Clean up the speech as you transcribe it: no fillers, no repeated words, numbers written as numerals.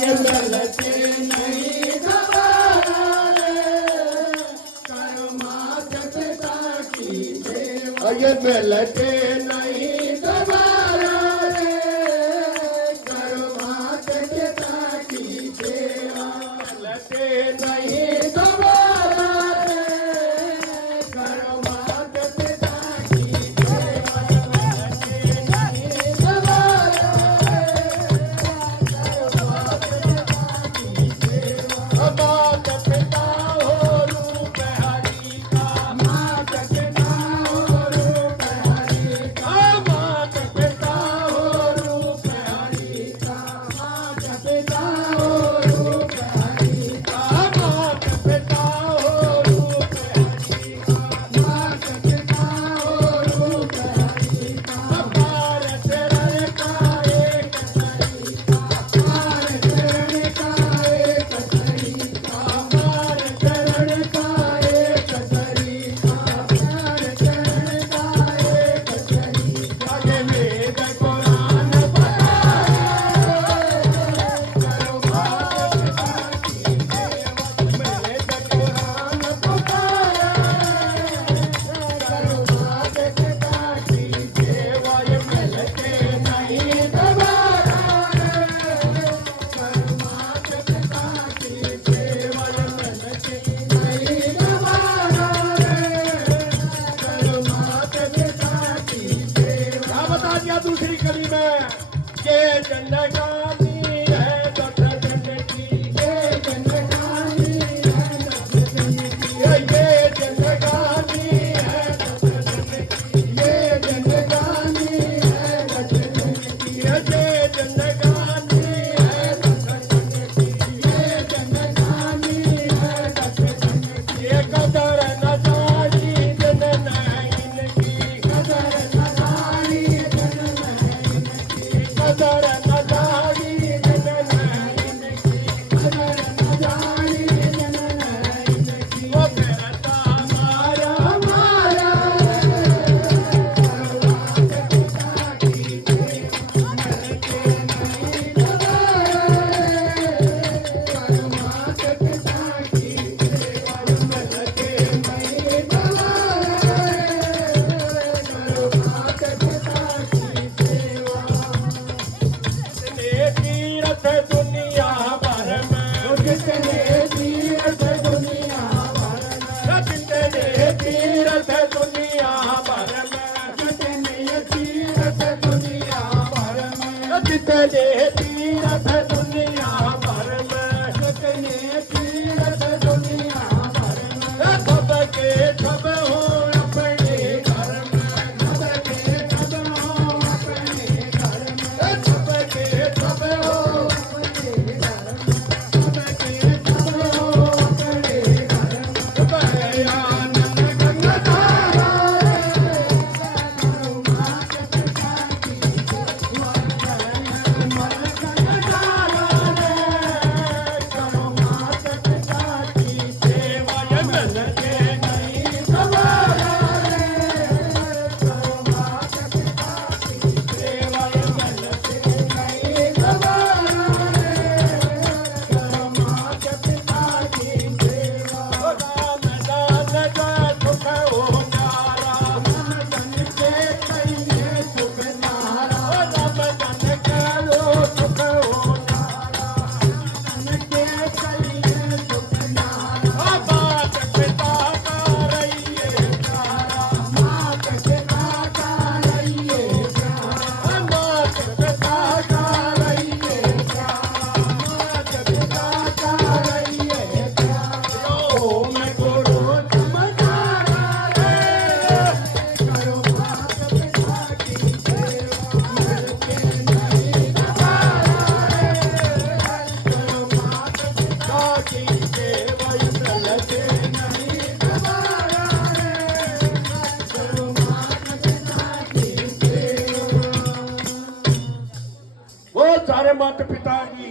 ये मिलते नहीं दोबारा रे, कर्मात पिता की सेवा। ये मिलते नहीं दोबारा रे, कर्मात पिता की सेवा। मिलते नहीं दोबारा रे, कर्मात पिता की सेवा। मिलते नहीं दोबारा रे, कर्मात पिता की सेवा। मात पिता हो रूप हरि का, मात पिता हो रूप हरि का, मात पिता हो रूप हरि का, मात पिता हो रूप हरि का, मात पिता हो रूप हरि का, मात पिता हो रूप हरि का। भारत रण का एक तरीका, भारत रण का एक तरीका, भारत रण का एक तरीका, भारत रण का एक तरीका। ये वेद पुराण बताए, करो मात पिता की सेवा। वेद पुराण बताए, करो मात पिता की सेवा। ये मिलते नहीं दोबारा रे, करो मात पिता की सेवा। ये मिलते नहीं दोबारा रे, करो मात पिता की सेवा। क्या बता दिया दूसरी कली में, ये जन्नगानी है दत्त जनकी, ये जन्नगानी है दत्त जनकी, ये जन्नगानी है दत्त जनकी, ये जन्नगानी है दत्त जनकी, ये जन्नगानी है दत्त जनकी, ये जन्नगानी है दत्त जनकी। ये कदर न जाई जन नैन की, कदर न जाई जन नैन की, कदर न जाई जन नैन की, कदर न जाई जन नैन की। वो करता मारा मारा रे, करो मात पिता की सेवा। मिलते नहीं दोबारा रे, करो मात पिता की सेवा। मिलते नहीं दोबारा रे, करो मात पिता की सेवा। जितने तीर्थ दुनिया भर में, जितने तीर्थ दुनिया भर में, जितने तीर्थ दुनिया भर में, जितने तीर्थ दुनिया भर में, जितने तीर्थ दुनिया भर में, जितने तीर्थ दुनिया भर में। सबके सब हो अपने घर में, सबके सब हो अपने घर में, सबके सब हो अपने घर में, सबके सब हो अपने घर में। भयानंद गंगाधारा रे, करो मात पिता की सेवा। भयानंद गंगाधारा रे, करो मात पिता की सेवा। ये मिलते नहीं दोबारा रे, करो मात पिता की सेवा। ये मिलते नहीं दोबारा रे, करो मात पिता की सेवा। राम दान का सुख हो नारा, मन धन के कहिए सुख नारा, राम धन का लो सुख हो नारा, धन के कहिए सुख नारा। मात पिता का रहिए प्यारा, मात पिता का रहिए प्यारा, मात पिता का रहिए प्यारा, मात पिता का रहिए प्यारा। ओम गुरु चमत्कारा रे, करो मात पिता की सेवा। मिलते नहीं दोबारा रे, करो मात पिता की सेवा। ये मिलते नहीं दोबारा रे, करो मात पिता की सेवा। वो सारे माता पिता की